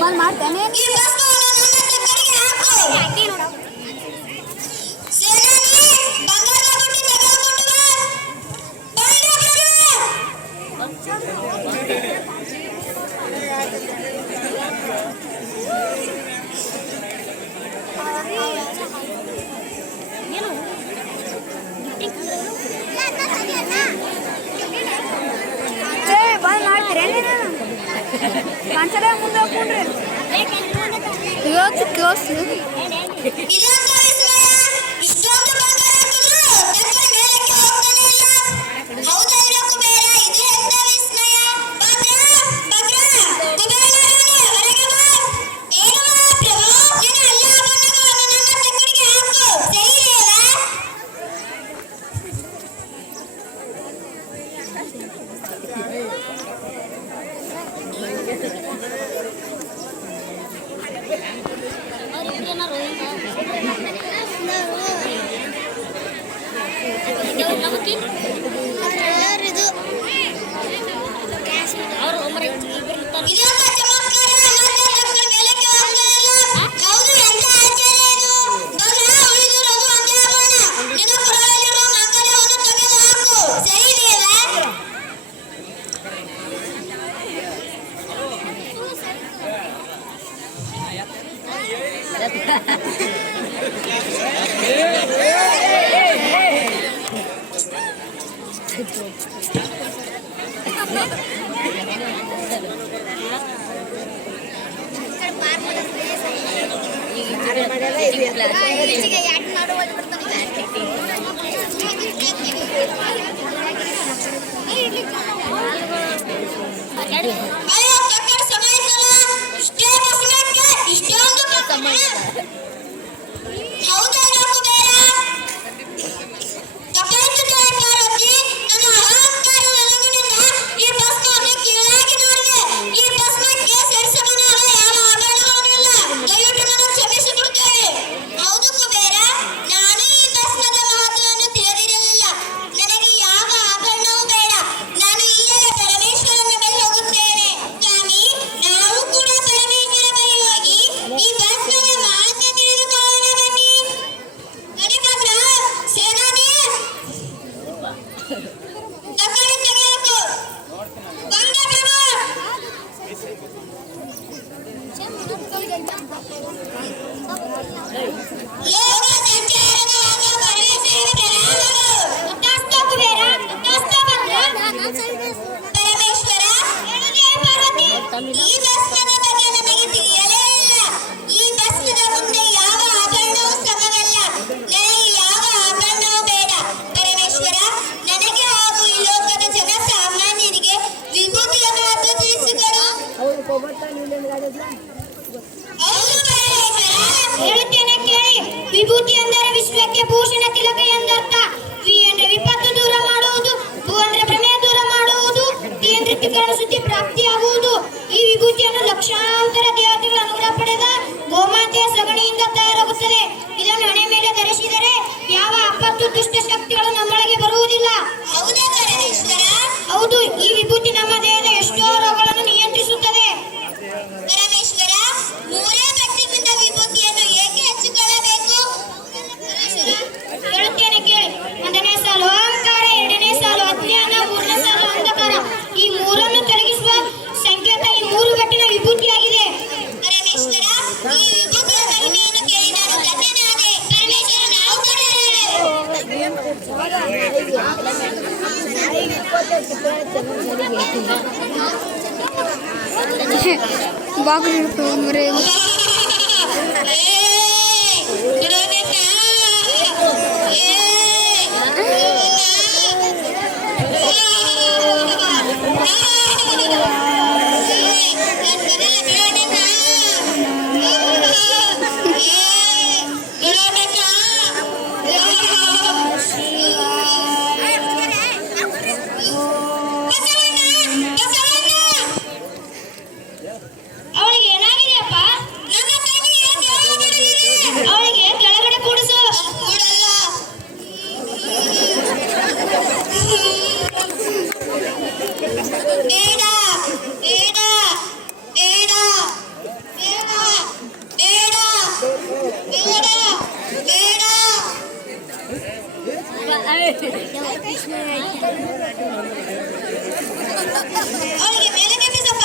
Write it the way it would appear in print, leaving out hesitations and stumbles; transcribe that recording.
ಬಂದ್ ಮಾಡ್ತೇನೆ. ಬಂದ್ ಮಾಡ್ತೀರೇನು ಕಾಂಚನ ಮುಂದೆ ಹೋಗ್ಕೊಂಡ್ರಿ ಇವತ್ತು ಕ್ಲೋಸ್ ವಿಭೂತಿ ಅಂದರೆ ವಿಶ್ವಕ್ಕೆ ಭೂಷಣ ತಿಲಕ ಎಂದರ್ಥ. ವಿ ಅಂದರೆ ವಿಪತ್ತು ದೂರ ಮಾಡುವುದು, ಭೂ ಅಂದರೆ ಭ್ರಮೆ ದೂರ ಮಾಡುವುದು, ತಿ ಅಂದರೆ ತ್ರಿಕರಣ ಶುದ್ಧಿ ಪ್ರಾಪ್ತಿಯಾಗುವುದು. ಈ ವಿಭೂತಿಯನ್ನು ಲಕ್ಷಾಂತರ ದೇವತೆಗಳ ಅನುಗ್ರಹ ಪಡೆದ ಗೋಮಾತೆಯ ಸಗಣಿಯಿಂದ ತಯಾರಾಗುತ್ತದೆ. ಇದನ್ನು ಹಣೆ ಮೇಲೆ ಧರಿಸಿದರೆ ಯಾವ ಆಪತ್ತು ದುಷ್ಟ ಶಕ್ತಿಗಳು ನಮ್ಮೊಳಗೆ ಬರುವುದಿಲ್ಲ. ಹೌದು, ಈ ವಿಭೂತಿ ನಮ್ಮ ದೇಹದ ಎಷ್ಟೋ ರೋಗಗಳನ್ನು ನಿಯಂತ್ರಿಸುತ್ತದೆ. ಪರಮೇಶ್ವರ, ಮೂರೇ ಕಟ್ಟಿನಿಂದ ವಿಭೂತಿಯನ್ನು ಏಕೆ ಹಚ್ಚಿಕೊಳ್ಳಬೇಕು? ಹೇಳುತ್ತೇನೆ ಕೇಳಿ. ಒಂದನೇ ಸಾಲು ಅಹಂಕಾರ, ಎರಡನೇ ಸಾಲು ಅಜ್ಞಾನ, ಮೂರನೇ ಸಾಲು ಅಂಧಕಾರ. ಈ ಮೂರನ್ನು ತೊಲಗಿಸುವ ಸಂಕೇತ ಈ ಮೂರು ಗಟ್ಟಿನ ವಿಭೂತಿಯಾಗಿದೆ. ಪರಮೇಶ್ವರ, ಈ ವಿಭೂತಿಯ ಮಹಿಮೆಯನ್ನು ಕೇಳಿ ನಾನು ಧನ್ಯನಾದೆ. ಪರಮೇಶ್ವರ, ನಾವು ಕೂಡ ಬಾಗಿಲು ಮರೆ ಅವಳಿಗೆ ಮೇಲೆ ಕೆಪ್ಪಿಸಪ್ಪ.